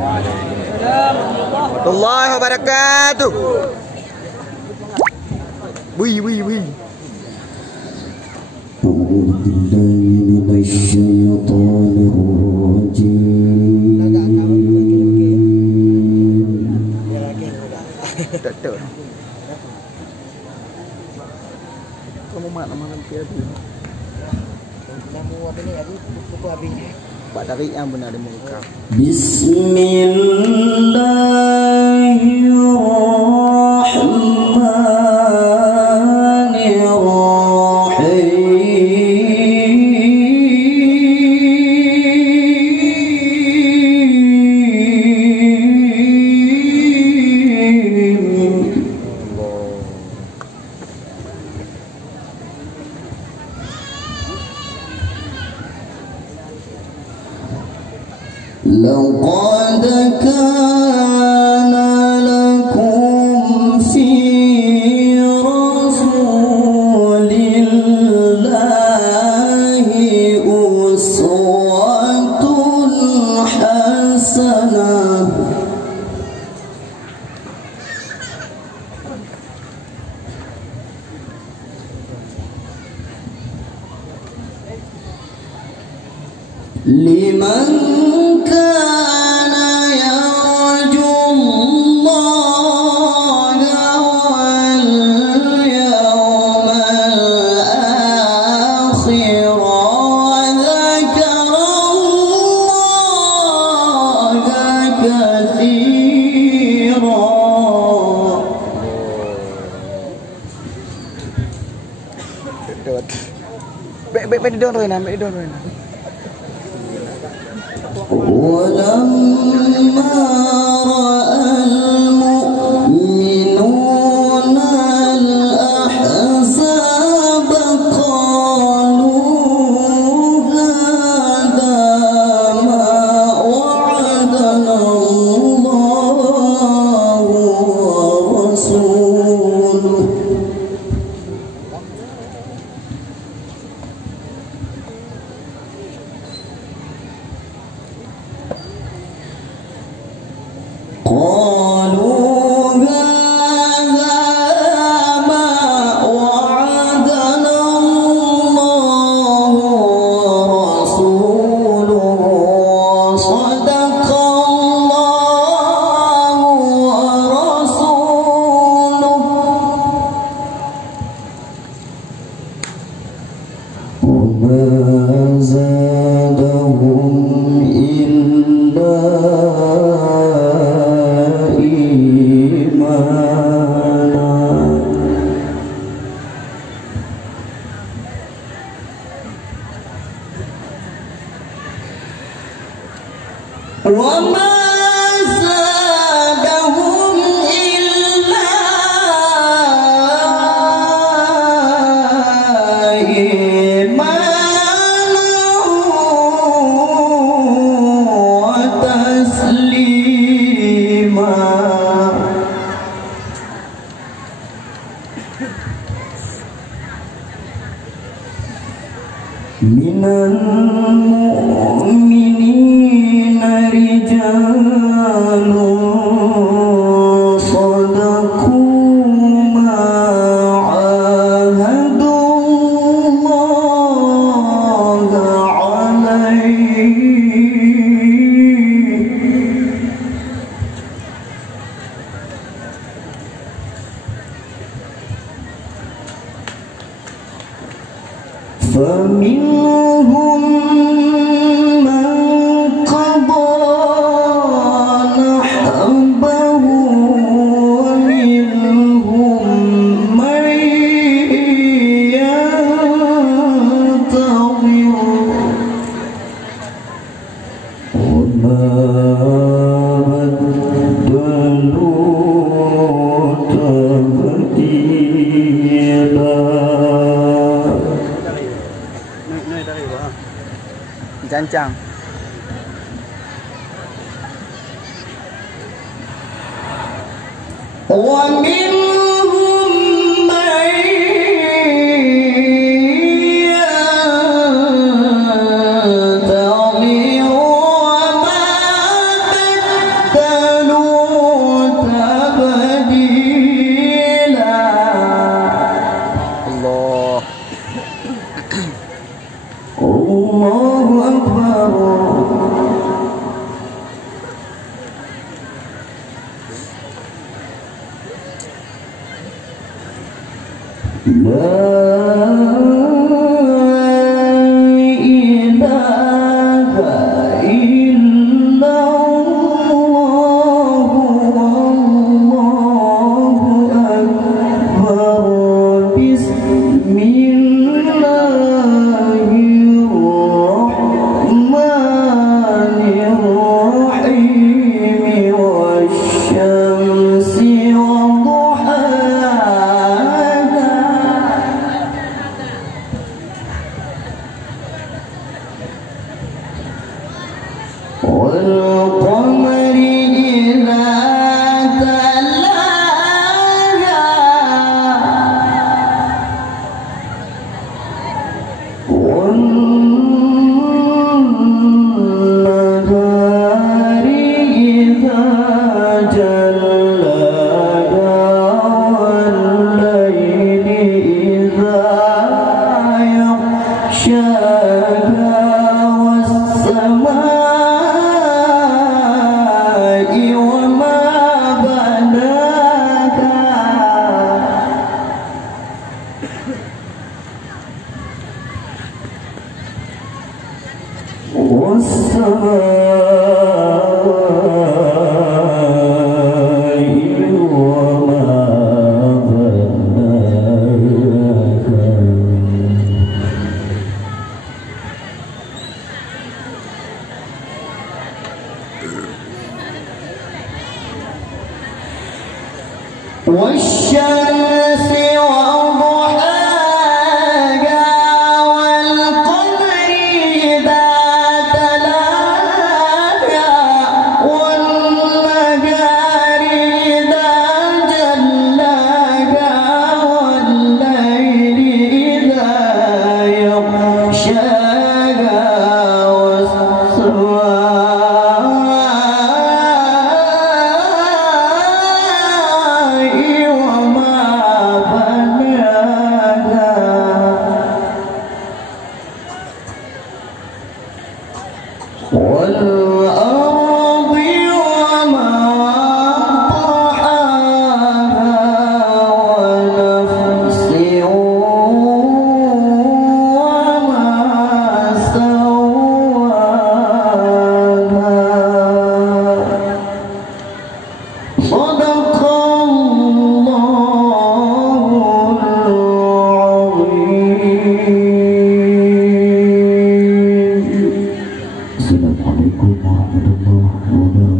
warahmatullahi wabarakatuh. Wih. أعوذ بالله من الشيطان الرجيم. Kamu mana malam tiada? Kamu apa ni? Aku buku habis. Pak dari yang benar di muka. لقد كان لكم في رسول الله أسوة حسنة لمن كان يرجو الله واليوم الآخر وذكر الله كثيرا. Baik di doang Rena. ولما رأى المؤمنون الأحزاب قالوا هذا ما وعدنا الله ورسوله قالوا هذا ما وعدنا الله ورسوله صدق الله ورسوله وما زادهم إلا وما زادهم إلا إيمانا وتسليما. من المؤمنين رجال صدقوا ما عاهدوا الله عليه فمنهم من قضى نحبه ومنهم من ينتظر وما بدلوا تبديلا. Cancang. ومنهم من ينتظر وما والقمر إذا تلاها والنهار إذا جلاها والليل إذا يغشاها والسماء والشمس وضحاها والقمر إذا تلاها والنهار إذا جلاها والليل إذا يغشاها والسماء والأرض وما طحاها ونفس وما سواها صدق الله العظيم. Assalamualaikum warahmatullahi wabarakatuh.